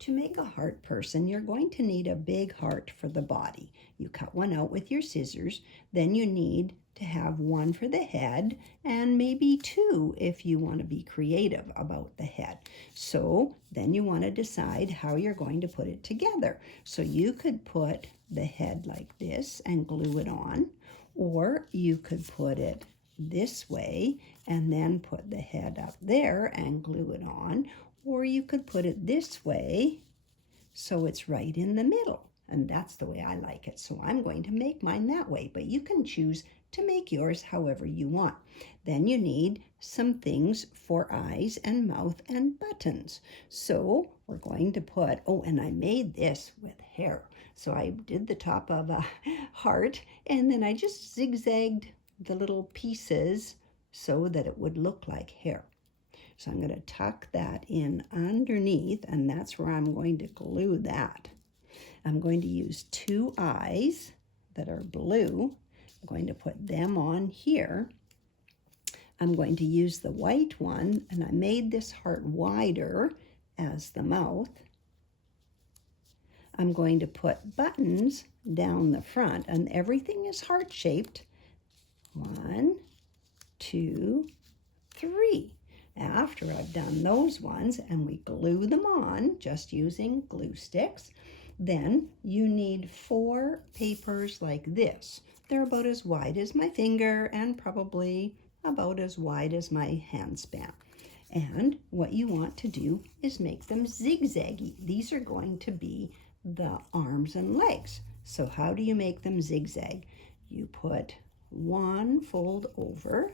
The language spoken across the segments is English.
To make a heart person, you're going to need a big heart for the body. You cut one out with your scissors, then you need to have one for the head and maybe two if you want to be creative about the head. So then you want to decide how you're going to put it together. So you could put the head like this and glue it on, or you could put it this way and then put the head up there and glue it on, or you could put it this way so it's right in the middle. And that's the way I like it. So I'm going to make mine that way, but you can choose to make yours however you want. Then you need some things for eyes and mouth and buttons. So we're going to put, oh, and I made this with hair. So I did the top of a heart, and then I just zigzagged the little pieces so that it would look like hair. So I'm going to tuck that in underneath, and that's where I'm going to glue that. I'm going to use two eyes that are blue. I'm going to put them on here. I'm going to use the white one, and I made this heart wider as the mouth. I'm going to put buttons down the front, and everything is heart-shaped. 1, 2, 3. After I've done those ones and we glue them on just using glue sticks, then you need 4 papers like this. They're about as wide as my finger and probably about as wide as my hand span. And what you want to do is make them zigzaggy. These are going to be the arms and legs. So how do you make them zigzag? You put one fold over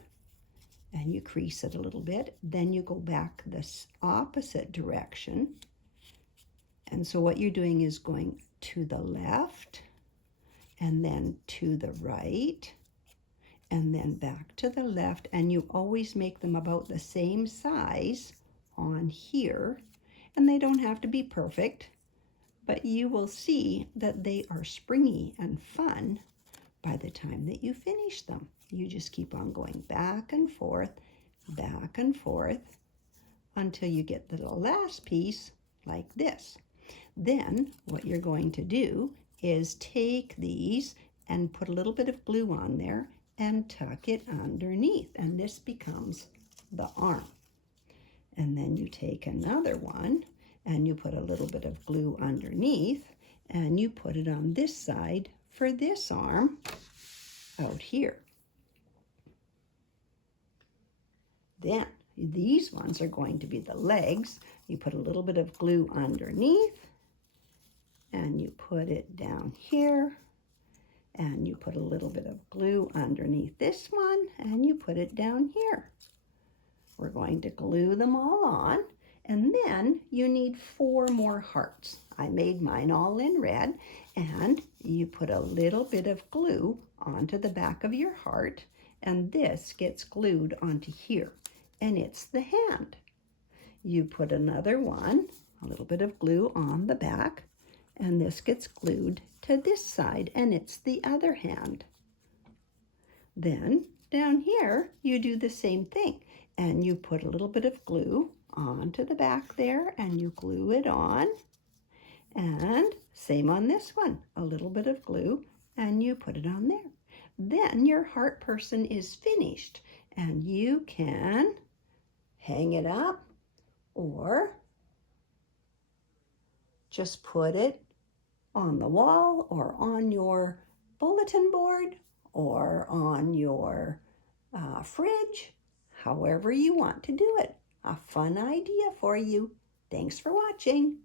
and you crease it a little bit. Then you go back this opposite direction. And so what you're doing is going to the left and then to the right and then back to the left. And you always make them about the same size on here. And they don't have to be perfect, but you will see that they are springy and fun by the time that you finish them. You just keep on going back and forth until you get the last piece like this. Then what you're going to do is take these and put a little bit of glue on there and tuck it underneath, and this becomes the arm. And then you take another one and you put a little bit of glue underneath and you put it on this side for this arm out here. Then these ones are going to be the legs. You put a little bit of glue underneath and you put it down here and you put a little bit of glue underneath this one and you put it down here. We're going to glue them all on, and then you need 4 more hearts. I made mine all in red, and you put a little bit of glue onto the back of your heart, and this gets glued onto here. And it's the hand. You put another one, a little bit of glue on the back, and this gets glued to this side, and it's the other hand. Then down here, you do the same thing, and you put a little bit of glue onto the back there, and you glue it on, and same on this one, a little bit of glue, and you put it on there. Then your heart person is finished, and you can hang it up, or just put it on the wall or on your bulletin board or on your fridge, however you want to do it. A fun idea for you. Thanks for watching.